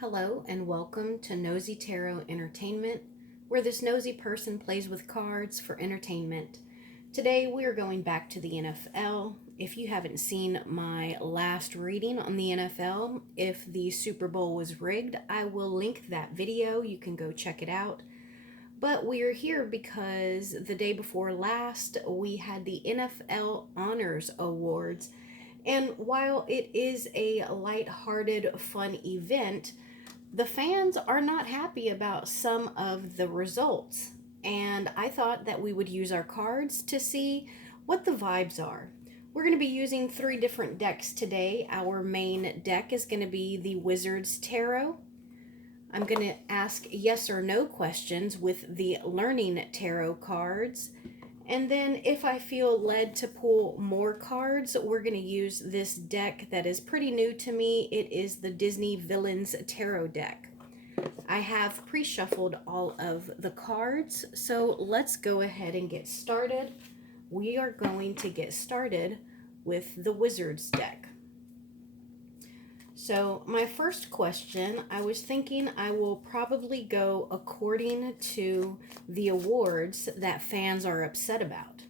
Hello and welcome to Nosy Tarot Entertainment, where this nosy person plays with cards for entertainment. Today we are going back to the NFL. If you haven't seen my last reading on the NFL, if the Super Bowl was rigged, I will link that video. You can go check it out. But we are here because the day before last, we had the NFL Honors Awards. And while it is a lighthearted, fun event, the fans are not happy about some of the results. And I thought that we would use our cards to see what the vibes are. We're going to be using 3 different decks today. Our main deck is going to be the Wizard's Tarot. I'm going to ask yes or no questions with the Learning Tarot cards. And then if I feel led to pull more cards, we're going to use this deck that is pretty new to me. It is the Disney Villains Tarot deck. I have pre-shuffled all of the cards, so let's go ahead and get started. We are going to get started with the Wizards deck. So my first question, I was thinking I will probably go according to the awards that fans are upset about.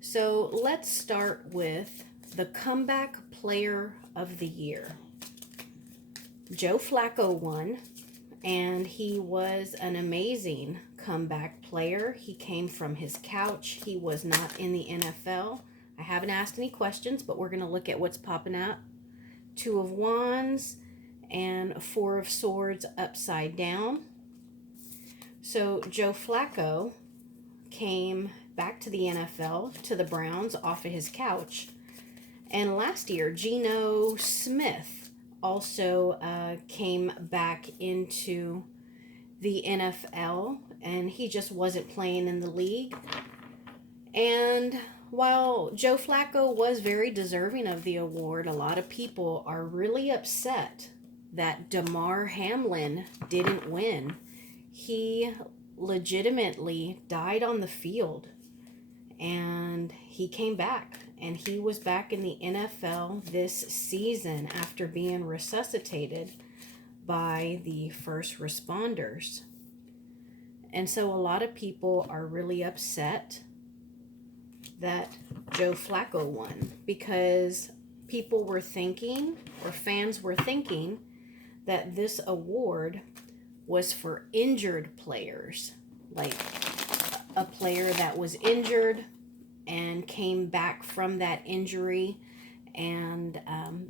So let's start with the Comeback Player of the Year. Joe Flacco won, and he was an amazing comeback player. He came from his couch. He was not in the NFL. I haven't asked any questions, but we're going to look at what's popping out. 2 of Wands and 4 of Swords upside down. So Joe Flacco came back to the NFL, to the Browns, off of his couch. And last year, Geno Smith also came back into the NFL, and he just wasn't playing in the league. And while Joe Flacco was very deserving of the award, a lot of people are really upset that Damar Hamlin didn't win. He legitimately died on the field, and he came back, and he was back in the NFL this season after being resuscitated by the first responders. And so a lot of people are really upset that Joe Flacco won, because people were thinking, or fans were thinking, that this award was for injured players, like a player that was injured and came back from that injury, and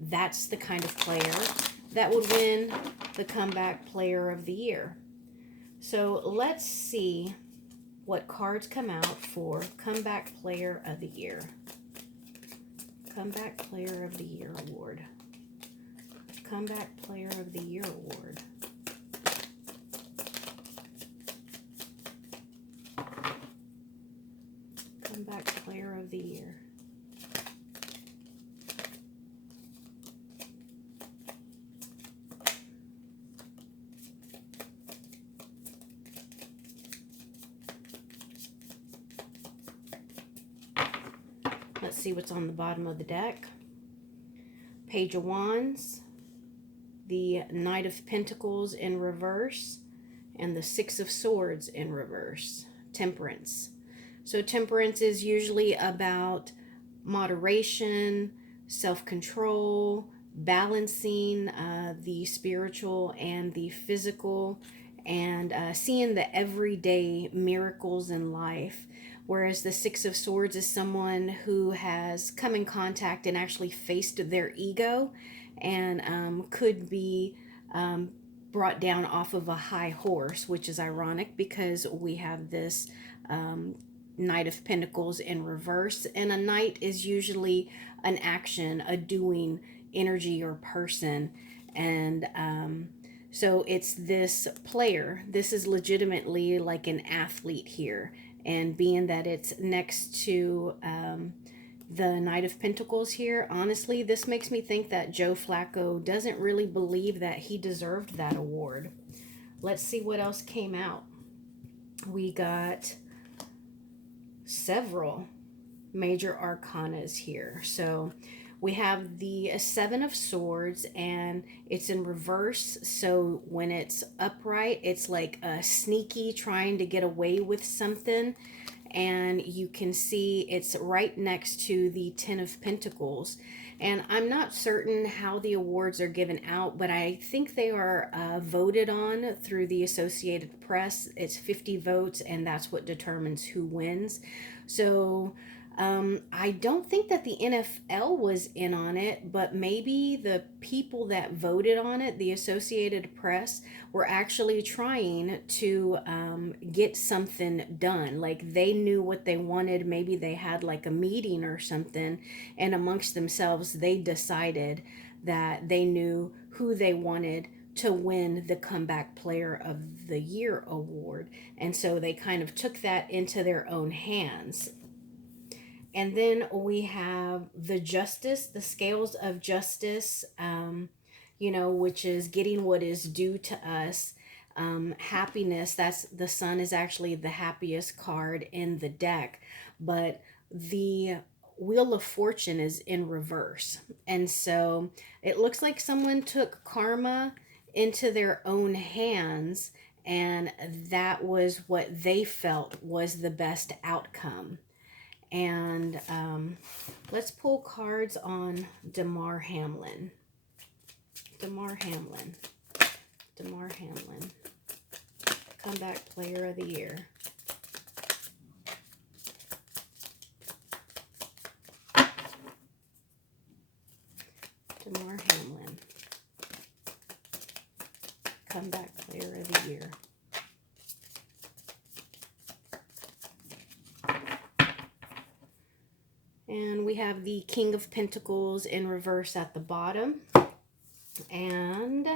that's the kind of player that would win the Comeback Player of the Year. So let's see what cards come out for Comeback Player of the Year. Comeback Player of the Year Award. Comeback Player of the Year Award. Comeback Player of the Year. Let's see what's on the bottom of the deck. Page of Wands, the Knight of Pentacles in reverse, and the 6 of Swords in reverse. Temperance. So temperance is usually about moderation, self-control, balancing the spiritual and the physical, and seeing the everyday miracles in life. Whereas the 6 of Swords is someone who has come in contact and actually faced their ego, and could be brought down off of a high horse, which is ironic because we have this Knight of Pentacles in reverse. And a knight is usually an action, a doing energy or person. And so it's this player. This is legitimately like an athlete here. And being that it's next to the Knight of Pentacles here, honestly, this makes me think that Joe Flacco doesn't really believe that he deserved that award. Let's see what else came out. We got several major arcanas here. So We have the Seven of Swords, and it's in reverse. So when it's upright, it's like a sneaky trying to get away with something. And you can see it's right next to the Ten of Pentacles. And I'm not certain how the awards are given out, but I think they are voted on through the Associated Press. It's 50 votes, and that's what determines who wins. So I don't think that the NFL was in on it, but maybe the people that voted on it, the Associated Press, were actually trying to get something done. Like they knew what they wanted. Maybe they had like a meeting or something, and amongst themselves, they decided that they knew who they wanted to win the Comeback Player of the Year award. And so they kind of took that into their own hands. And then we have the justice, the scales of justice, which is getting what is due to us. Happiness, that's the sun is actually the happiest card in the deck, but the Wheel of Fortune is in reverse. And so it looks like someone took karma into their own hands, and that was what they felt was the best outcome. And let's pull cards on Damar Hamlin. Damar Hamlin. Damar Hamlin. Comeback Player of the Year. Damar Hamlin. Comeback Player of the Year. And we have the King of Pentacles in reverse at the bottom. And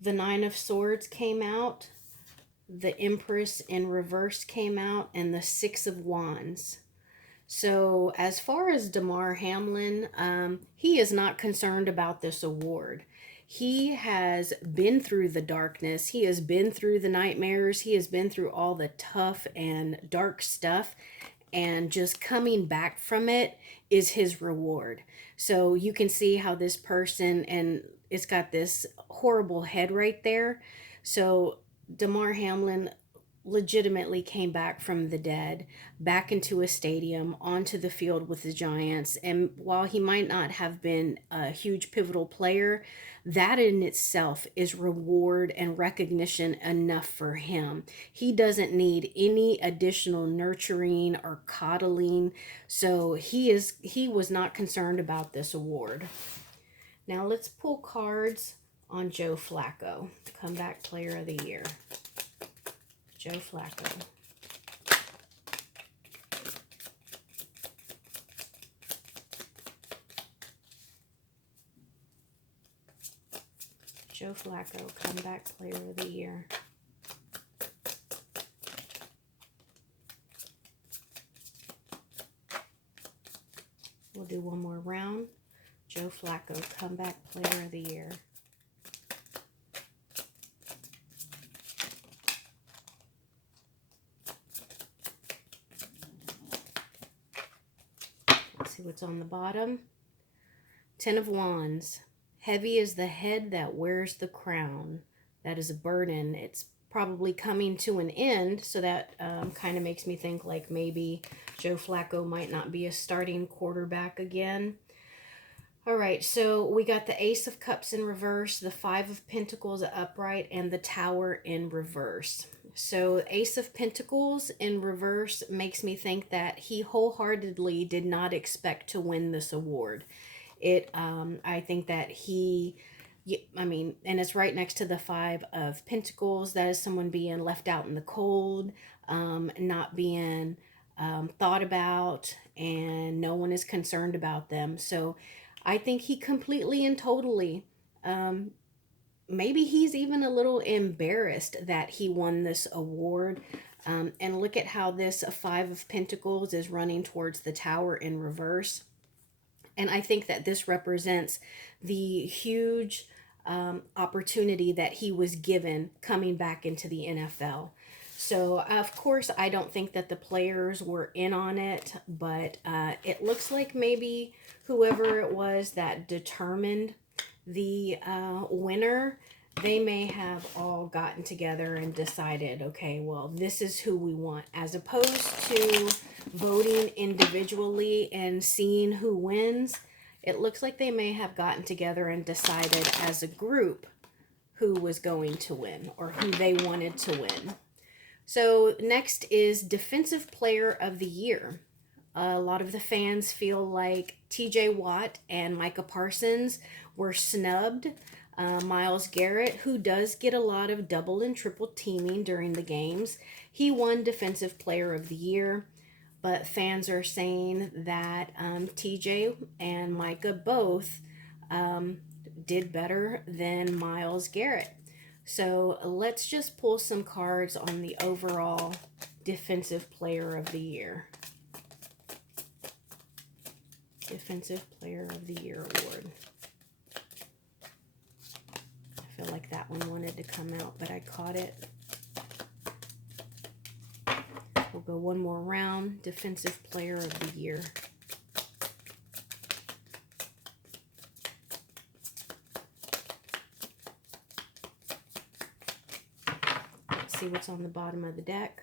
the Nine of Swords came out. The Empress in reverse came out. And the Six of Wands. So as far as Damar Hamlin, he is not concerned about this award. He has been through the darkness. He has been through the nightmares. He has been through all the tough and dark stuff. And just coming back from it is his reward. So you can see how this person, and it's got this horrible head right there. So Damar Hamlin legitimately came back from the dead, back into a stadium, onto the field with the Giants. And while he might not have been a huge pivotal player, that in itself is reward and recognition enough for him. He doesn't need any additional nurturing or coddling. So he was not concerned about this award. Now let's pull cards on Joe Flacco, Comeback Player of the Year. Joe Flacco. Joe Flacco, Comeback Player of the Year. We'll do one more round. Joe Flacco, Comeback Player of the Year. See what's on the bottom. Ten of Wands. Heavy is the head that wears the crown. That is a burden. It's probably coming to an end, so that kind of makes me think like maybe Joe Flacco might not be a starting quarterback again. All right, so we got the Ace of Cups in reverse, the Five of Pentacles upright, and the Tower in reverse. So Ace of Pentacles in reverse makes me think that he wholeheartedly did not expect to win this award. I think that and it's right next to the Five of Pentacles. That is someone being left out in the cold, not being thought about, and no one is concerned about them. So I think he completely and totally, maybe he's even a little embarrassed that he won this award. And look at how this Five of Pentacles is running towards the Tower in reverse. And I think that this represents the huge opportunity that he was given coming back into the NFL. So, of course, I don't think that the players were in on it, but it looks like maybe whoever it was that determined the winner, they may have all gotten together and decided, okay, well, this is who we want, as opposed to voting individually and seeing who wins. It looks like they may have gotten together and decided as a group who was going to win or who they wanted to win. So next is Defensive Player of the Year. A lot of the fans feel like TJ Watt and Micah Parsons were snubbed. Myles Garrett, who does get a lot of double and triple teaming during the games, he won Defensive Player of the Year. But fans are saying that TJ and Micah both did better than Myles Garrett. So let's just pull some cards on the overall Defensive Player of the Year. Defensive Player of the Year award. I feel like that one wanted to come out, but I caught it. We'll go one more round. Defensive Player of the Year. Let's see what's on the bottom of the deck.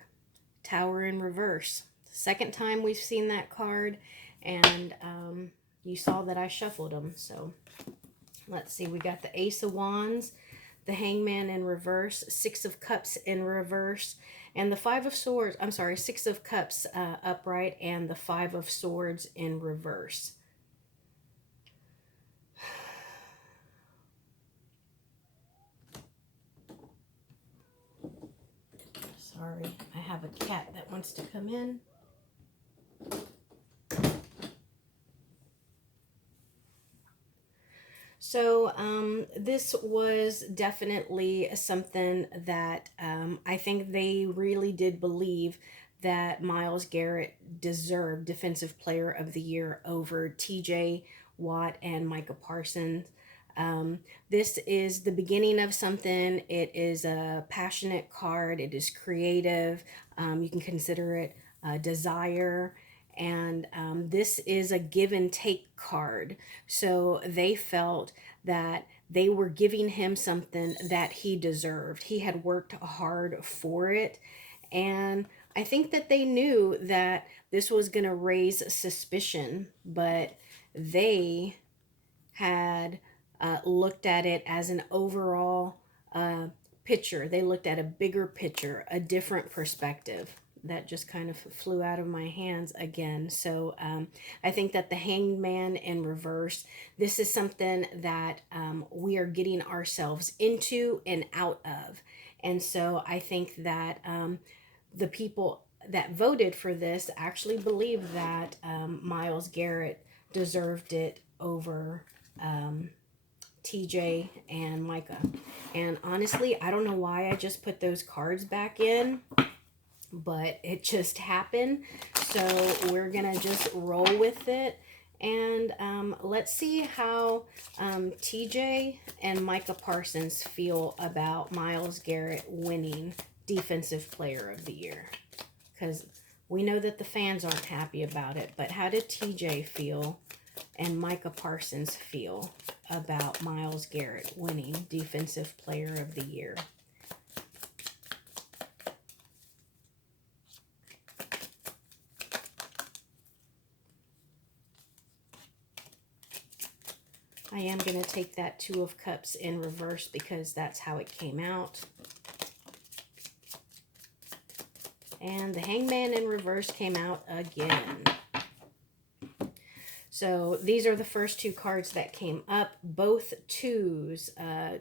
Tower in reverse. Second time we've seen that card, and you saw that I shuffled them. So let's see, we got the Ace of Wands, the Hangman in reverse, Six of Cups in reverse, and the Five of Swords. I'm sorry, Six of Cups upright, and the Five of Swords in reverse. Sorry, I have a cat that wants to come in. So this was definitely something that I think they really did believe that Myles Garrett deserved Defensive Player of the Year over TJ Watt and Micah Parsons. This is the beginning of something. It is a passionate card. It is creative. You can consider it desire. And this is a give and take card. So they felt that they were giving him something that he deserved. He had worked hard for it. And I think that they knew that this was going to raise suspicion, but they had looked at it as an overall picture. They looked at a bigger picture, a different perspective. That just kind of flew out of my hands again. So I think that the Hangman in reverse, this is something that we are getting ourselves into and out of. And so I think that the people that voted for this actually believe that Myles Garrett deserved it over TJ and Micah. And honestly, I don't know why I just put those cards back in, but it just happened. So we're gonna just roll with it, and let's see how TJ and Micah Parsons feel about Myles Garrett winning Defensive Player of the Year, because we know that the fans aren't happy about it. But how did TJ feel and Micah Parsons feel about Myles Garrett winning Defensive Player of the Year? I am going to take that Two of Cups in reverse because that's how it came out. And the Hangman in reverse came out again. So these are the first two cards that came up. Both twos.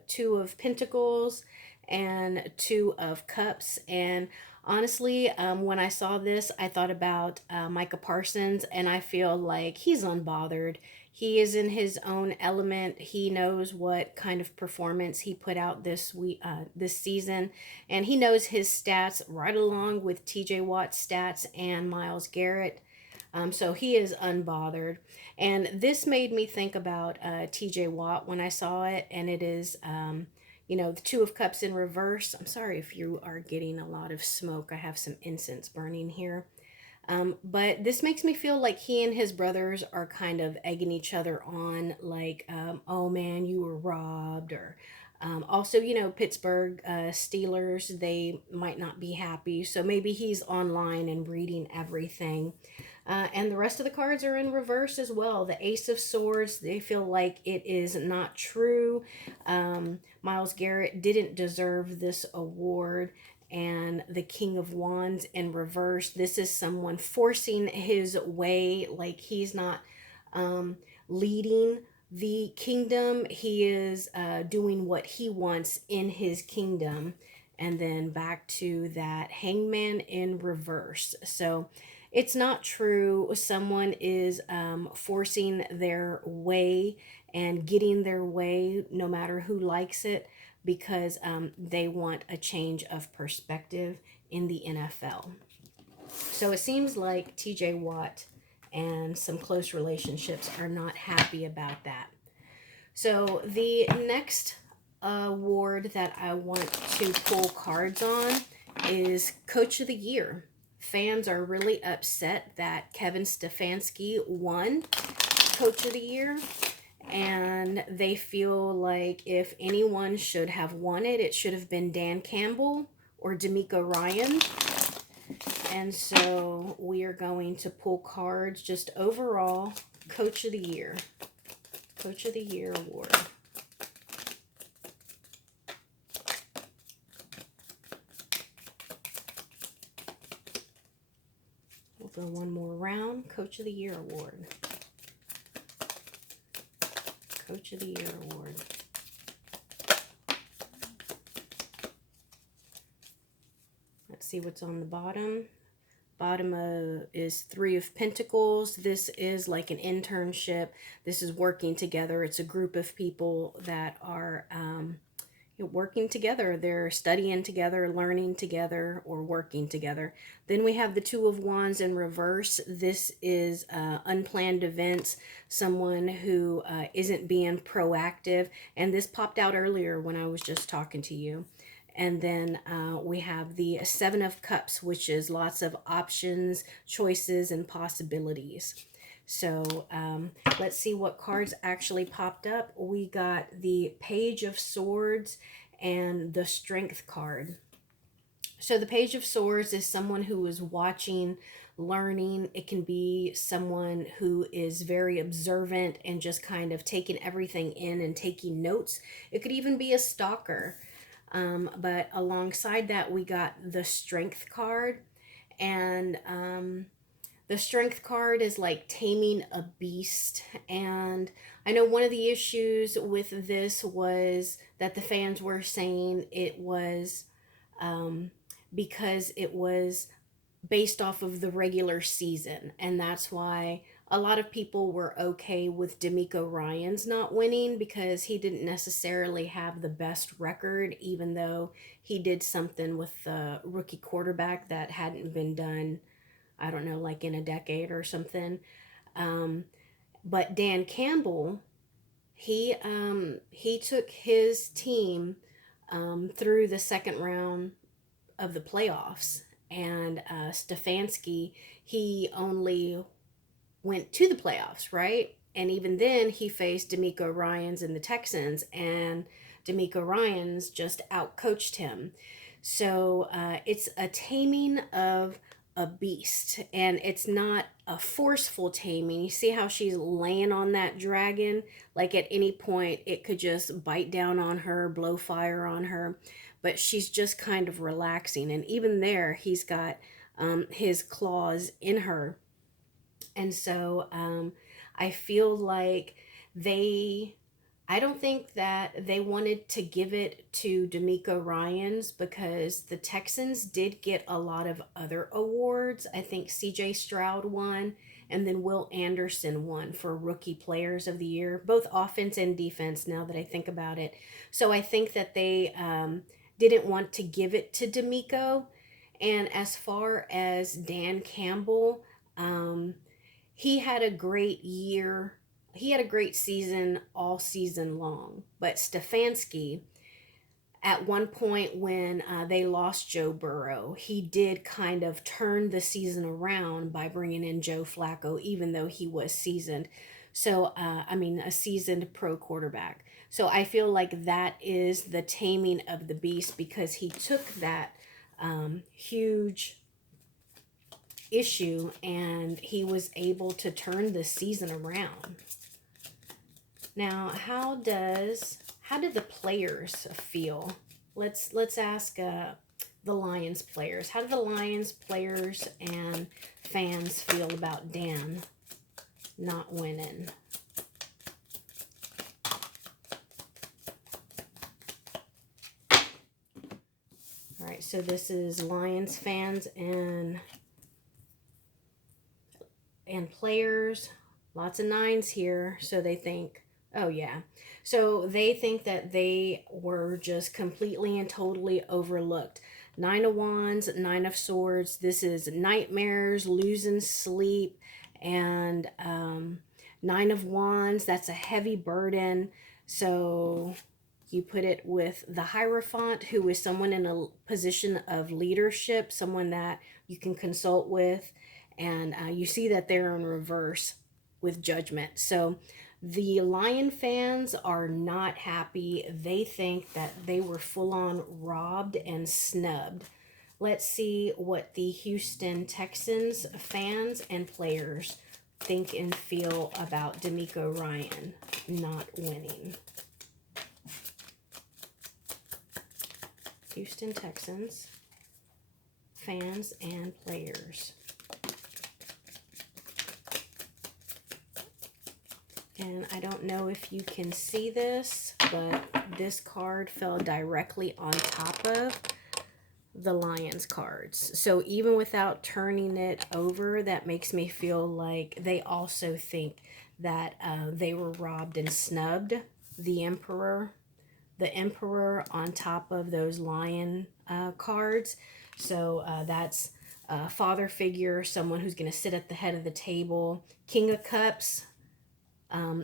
Two of Pentacles and Two of Cups. And honestly, when I saw this, I thought about Micah Parsons, and I feel like he's unbothered. He is in his own element. He knows what kind of performance he put out this season, and he knows his stats right along with TJ Watt's stats and Myles Garrett. So he is unbothered. And this made me think about TJ Watt when I saw it, and it is, the Two of Cups in reverse. I'm sorry if you are getting a lot of smoke. I have some incense burning here. But this makes me feel like he and his brothers are kind of egging each other on, like, oh man, you were robbed. Or also, Pittsburgh Steelers, they might not be happy. So maybe he's online and reading everything. And the rest of the cards are in reverse as well. The Ace of Swords, they feel like it is not true. Miles Garrett didn't deserve this award. And the King of Wands in reverse, this is someone forcing his way, like he's not leading the kingdom. He is doing what he wants in his kingdom. And then back to that Hangman in reverse. So it's not true. Someone is forcing their way and getting their way, no matter who likes it, because they want a change of perspective in the NFL. So it seems like TJ Watt and some close relationships are not happy about that. So the next award that I want to pull cards on is Coach of the Year. Fans are really upset that Kevin Stefanski won Coach of the Year, and they feel like if anyone should have won it, it should have been Dan Campbell or D'Amico Ryan. And so we are going to pull cards just overall Coach of the Year. Coach of the Year award. We'll go one more round. Coach of the Year award. Coach of the Year award. Let's see what's on the bottom. Bottom is Three of Pentacles. This is like an internship. This is working together. It's a group of people that are working together. They're studying together, learning together, or working together. Then we have the Two of Wands in reverse. This is unplanned events, someone who isn't being proactive. And this popped out earlier when I was just talking to you. And then we have the Seven of Cups, which is lots of options, choices, and possibilities. So let's see what cards actually popped up. We got the Page of Swords and the Strength card. So the Page of Swords is someone who is watching, learning. It can be someone who is very observant and just kind of taking everything in and taking notes. It could even be a stalker. But alongside that, we got the Strength card. And the Strength card is like taming a beast. And I know one of the issues with this was that the fans were saying it was because it was based off of the regular season. And that's why a lot of people were okay with D'Amico Ryan's not winning, because he didn't necessarily have the best record, even though he did something with the rookie quarterback that hadn't been done, I don't know, like in a decade or something. But Dan Campbell, he took his team through the second round of the playoffs. And Stefanski, he only went to the playoffs, right? And even then, he faced D'Amico Ryans and the Texans, and D'Amico Ryans just outcoached him. So it's a taming of a beast, and it's not a forceful taming. You see how she's laying on that dragon? Like at any point, it could just bite down on her, blow fire on her, but she's just kind of relaxing. And even there, he's got his claws in her. And so I feel like I don't think that they wanted to give it to D'Amico Ryans, because the Texans did get a lot of other awards. I think CJ Stroud won, and then Will Anderson won for Rookie Players of the Year, both offense and defense, now that I think about it. So I think that they didn't want to give it to D'Amico. And as far as Dan Campbell, he had a great year. He had a great season all season long. But Stefanski, at one point when they lost Joe Burrow, he did kind of turn the season around by bringing in Joe Flacco, even though he was seasoned. So, I mean, a seasoned pro quarterback. So I feel like that is the taming of the beast because he took that huge issue and he was able to turn the season around. Now, how did the players feel? Let's ask the Lions players. How did the Lions players and fans feel about Dan not winning? All right, so this is Lions fans and players. Lots of nines here, so they think, oh yeah. So they think that they were just completely and totally overlooked. Nine of Wands, Nine of Swords. This is nightmares, losing sleep, and Nine of Wands. That's a heavy burden. So you put it with the Hierophant, who is someone in a position of leadership, someone that you can consult with. And you see that they're in reverse with Judgment. So the Lion fans are not happy. They think that they were full on robbed and snubbed. Let's see what the Houston Texans fans and players think and feel about D'Amico Ryan not winning. Houston Texans fans and players. And I don't know if you can see this, but this card fell directly on top of the Lions cards. So even without turning it over, that makes me feel like they also think that they were robbed and snubbed. The Emperor on top of those Lion cards. So that's a father figure, someone who's going to sit at the head of the table. King of Cups.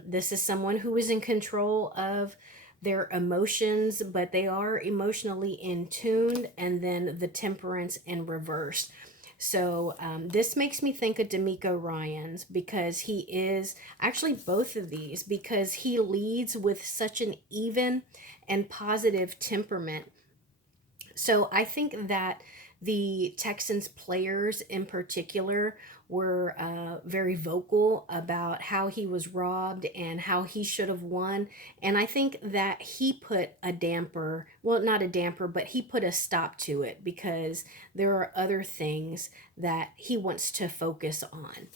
This is someone who is in control of their emotions, but they are emotionally in tune, and then the Temperance in reverse. So this makes me think of D'Amico Ryans because he is actually both of these because he leads with such an even and positive temperament. So I think that the Texans players in particular were very vocal about how he was robbed and how he should have won. And I think that he put a damper, well, not a damper, but he put a stop to it because there are other things that he wants to focus on.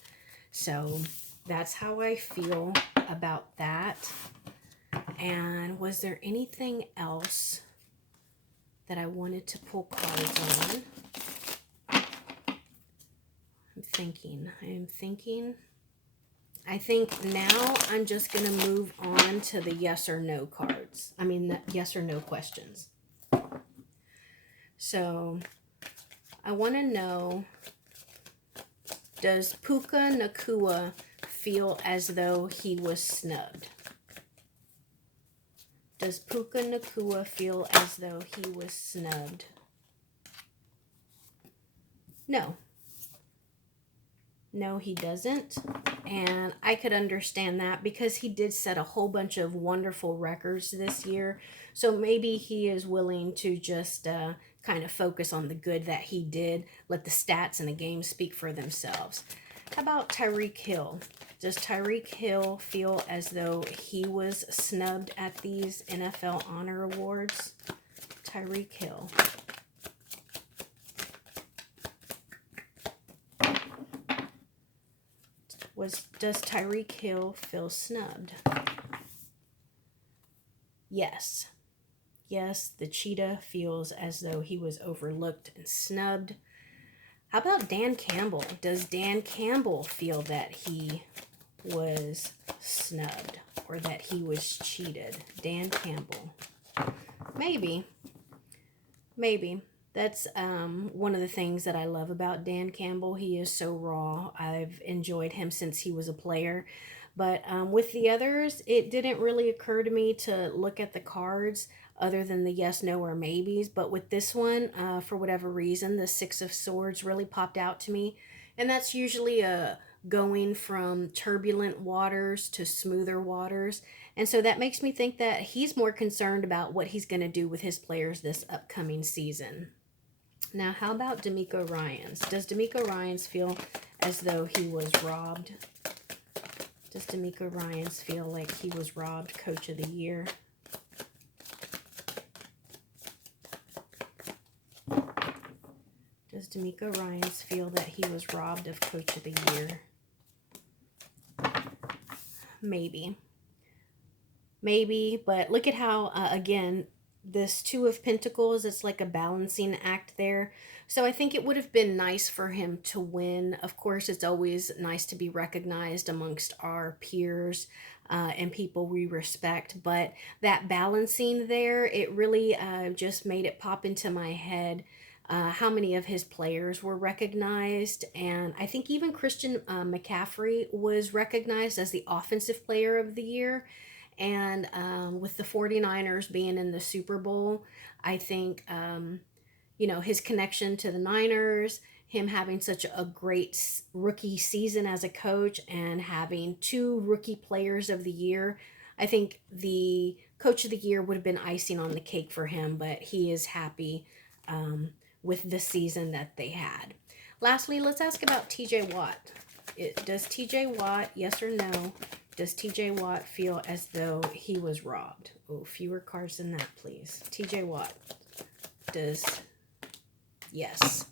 So that's how I feel about that. And was there anything else that I wanted to pull cards on? I am thinking. I think now I'm just going to move on to the yes or no cards. I mean, the yes or no questions. So I want to know, does Puka Nakua feel as though he was snubbed? Does Puka Nakua feel as though he was snubbed? No. No, he doesn't. And I could understand that because he did set a whole bunch of wonderful records this year. So maybe he is willing to just kind of focus on the good that he did. Let the stats in the game speak for themselves. How about Tyreek Hill? Does Tyreek Hill feel as though he was snubbed at these NFL Honor Awards? Tyreek Hill. Does Tyreek Hill feel snubbed? Yes. Yes, the cheetah feels as though he was overlooked and snubbed. How about Dan Campbell? Does Dan Campbell feel that he was snubbed or that he was cheated? Dan Campbell. Maybe. That's one of the things that I love about Dan Campbell. He is so raw. I've enjoyed him since he was a player. But with the others, it didn't really occur to me to look at the cards. other than the yes, no, or maybes. But with this one, for whatever reason, the Six of Swords really popped out to me. And that's usually a going from turbulent waters to smoother waters. And so that makes me think that he's more concerned about what he's going to do with his players this upcoming season. Now, how about D'Amico Ryans? Does D'Amico Ryans feel as though he was robbed? Does D'Amico Ryans feel like he was robbed Coach of the Year? Does D'Amico Ryans feel that he was robbed of Coach of the Year? Maybe. Maybe, but look at how, again, this Two of Pentacles, it's like a balancing act there. So I think it would have been nice for him to win. Of course, it's always nice to be recognized amongst our peers and people we respect. But that balancing there, it really just made it pop into my head how many of his players were recognized. And I think even Christian McCaffrey was recognized as the Offensive Player of the Year. And with the 49ers being in the Super Bowl, I think, his connection to the Niners, him having such a great rookie season as a coach and having 2 rookie players of the year, I think the Coach of the Year would have been icing on the cake for him, but he is happy with the season that they had. Lastly, let's ask about TJ Watt. Does TJ Watt, yes or no, does TJ Watt feel as though he was robbed? Oh, fewer cards than that, please. TJ Watt does, yes.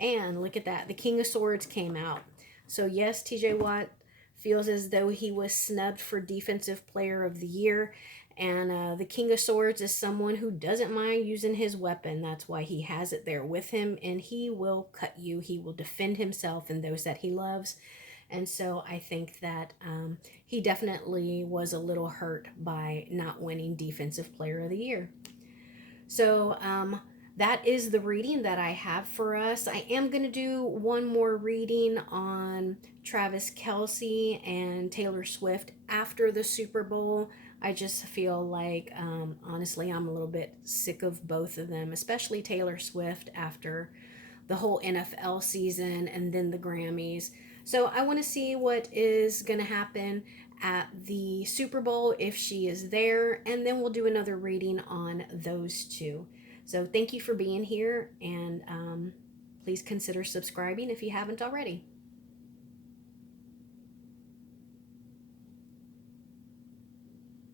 And look at that. The King of Swords came out. So yes, TJ Watt feels as though he was snubbed for Defensive Player of the Year. And the King of Swords is someone who doesn't mind using his weapon. That's why he has it there with him. And he will cut you. He will defend himself and those that he loves. And so I think that he definitely was a little hurt by not winning Defensive Player of the Year. So that is the reading that I have for us. I am going to do one more reading on Travis Kelce and Taylor Swift after the Super Bowl. I just feel like, honestly, I'm a little bit sick of both of them, especially Taylor Swift after the whole NFL season and then the Grammys. So I want to see what is going to happen at the Super Bowl if she is there, and then we'll do another reading on those two. So thank you for being here, and please consider subscribing if you haven't already.